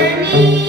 me.